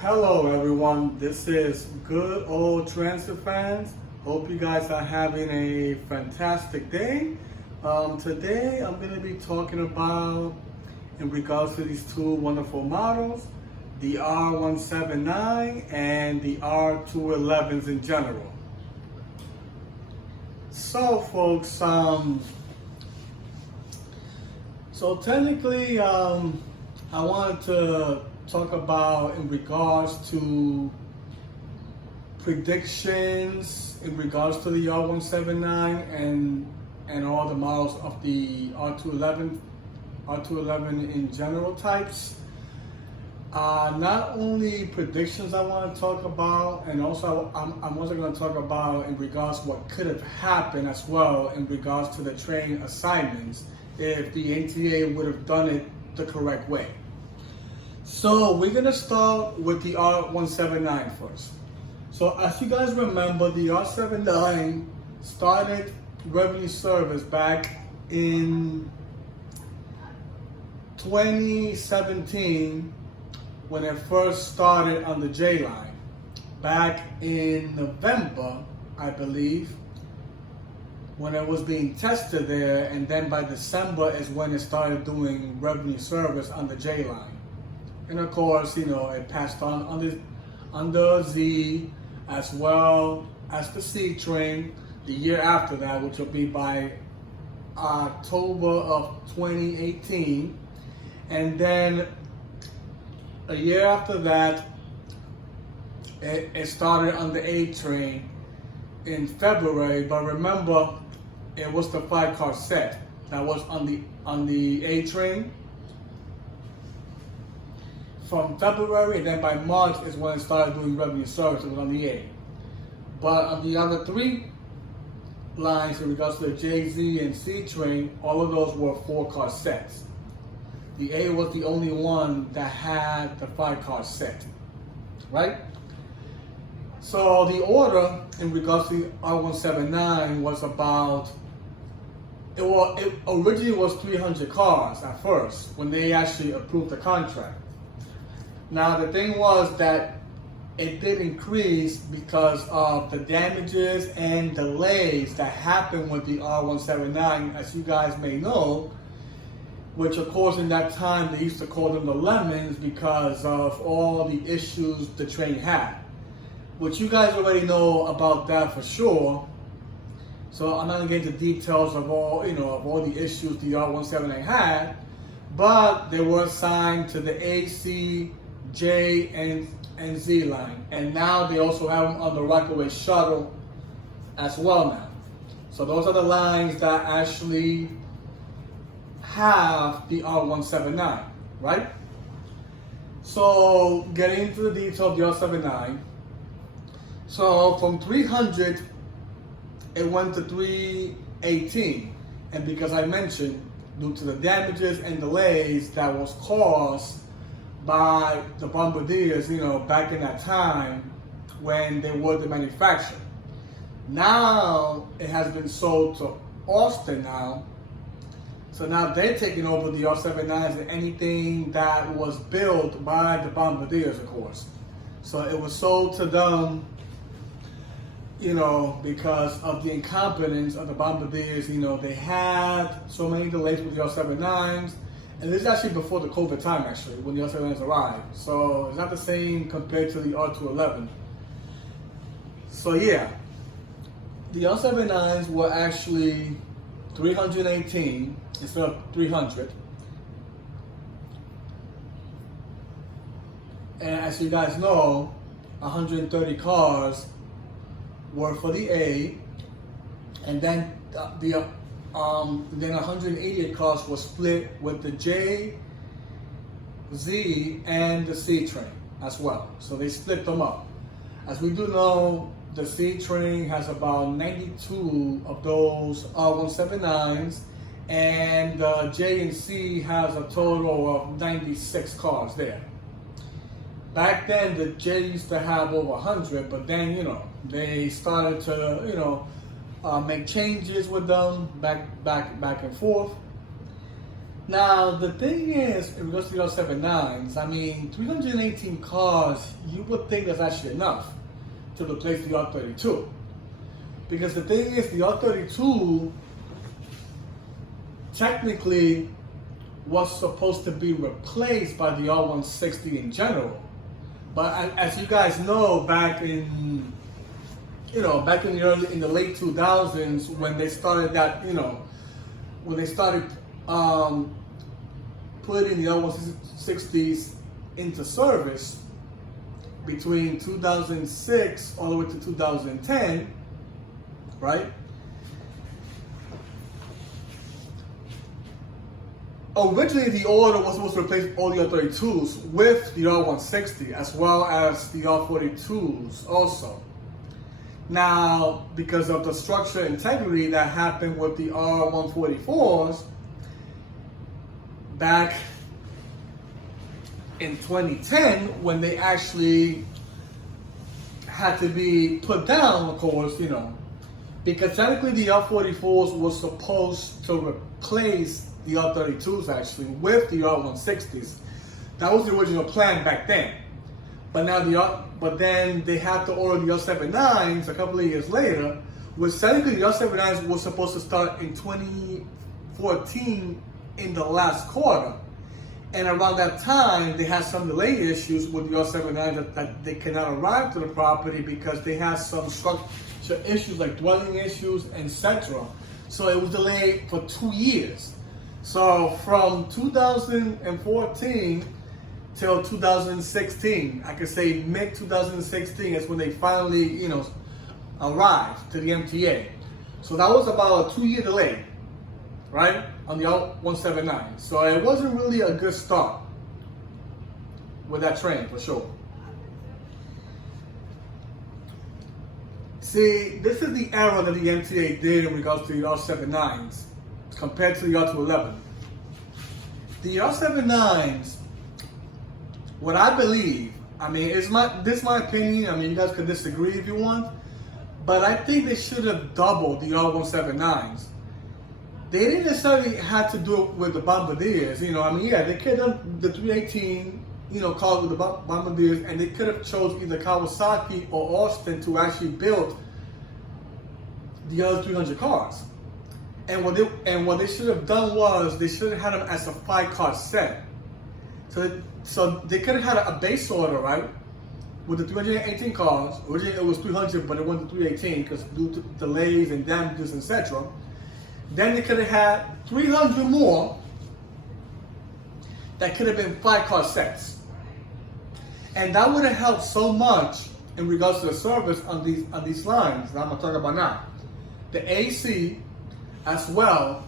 Hello everyone, this is good old transit fans. Hope you guys are having a fantastic day. Today I'm going to be talking about, in regards to these two wonderful models, the R179 and the R211s in general. So folks, so technically I wanted to talk about in regards to predictions in regards to the R179 and all the models of the R211 in general types. Not only predictions I want to talk about, and also I'm also going to talk about in regards to what could have happened as well in regards to the train assignments if the MTA would have done it the correct way. So we're gonna start with the R179 first. So as you guys remember, the R79 started revenue service back in 2017 when it first started on the J line. Back in November, I believe, when it was being tested there, and then by December is when it started doing revenue service on the J line. And of course, you know, it passed on under Z as well as the C train the year after that, which will be by October of 2018. And then a year after that, it started on the A train in February. But remember, it was the 5-car set that was on the A train from February, and then by March is when it started doing revenue service. It was on the A. But on the other three lines in regards to the J, Z, and C train, all of those were 4-car sets. The A was the only one that had the 5-car set, right? So the order in regards to the R179 was about, it originally was 300 cars at first when they actually approved the contract. Now the thing was that it did increase because of the damages and delays that happened with the R179, as you guys may know, which of course in that time they used to call them the lemons because of all the issues the train had, which you guys already know about that for sure. So I'm not gonna get into details of all the issues the R179 had, but they were assigned to the AC, J, and Z line, and now they also have them on the Rockaway shuttle as well now. So those are the lines that actually have the R179, right? So getting into the detail of the R79, so from 300 it went to 318, and because I mentioned due to the damages and delays that was caused by the bombardiers, back in that time when they were the manufacturer. Now it has been sold to Austin now. So now they're taking over the R79s and anything that was built by the bombardiers, of course. So it was sold to them, because of the incompetence of the bombardiers. They had so many delays with the R79s. And this is actually before the COVID time, actually, when the R79s arrived. So it's not the same compared to the R211. So yeah, the R79s were actually 318 instead of 300. And as you guys know, 130 cars were for the A, and then then 188 cars were split with the J, Z, and the C train as well. So they split them up. As we do know, the C train has about 92 of those R179s, and the J and C has a total of 96 cars there. Back then, the J used to have over 100, but then, they started to, make changes with them back and forth. Now, the thing is, in regards to the R79s, I mean, 318 cars, you would think that's actually enough to replace the R32. Because the thing is, the R32 technically was supposed to be replaced by the R160 in general. But as you guys know, back in the late 2000s, when they started that, when they started putting the R160s into service between 2006 all the way to 2010, right? Originally, the order was supposed to replace all the R32s with the R160 as well as the R42s also. Now, because of the structural integrity that happened with the R144s back in 2010, when they actually had to be put down, of course, because technically the R44s were supposed to replace the R32s actually with the R160s. That was the original plan back then. But then they had to order the R79s a couple of years later, which technically the R79s was supposed to start in 2014 in the last quarter. And around that time, they had some delay issues with the R79s that they cannot arrive to the property because they had some structure issues like dwelling issues, etc. So it was delayed for 2 years. So from 2014 till 2016, I could say mid 2016 is when they finally, arrived to the MTA. So that was about a 2-year delay, right, on the R179. So it wasn't really a good start with that train, for sure. See, this is the error that the MTA did in regards to the R79s compared to the R211. The R79s, what I believe, this is my opinion, you guys can disagree if you want, but I think they should have doubled the R179s. They didn't necessarily have to do it with the Bombardiers, they could have done the 318, cars with the Bombardiers, and they could have chose either Kawasaki or Austin to actually build the other 300 cars. And what they should have done was they should have had them as a 5-car set. So they could have had a base order, right, with the 318 cars. Originally it was 300, but it went to 318 because due to delays and damages, etc. Then they could have had 300 more that could have been 5-car sets. And that would have helped so much in regards to the service on these lines that I'm going to talk about now. The AC as well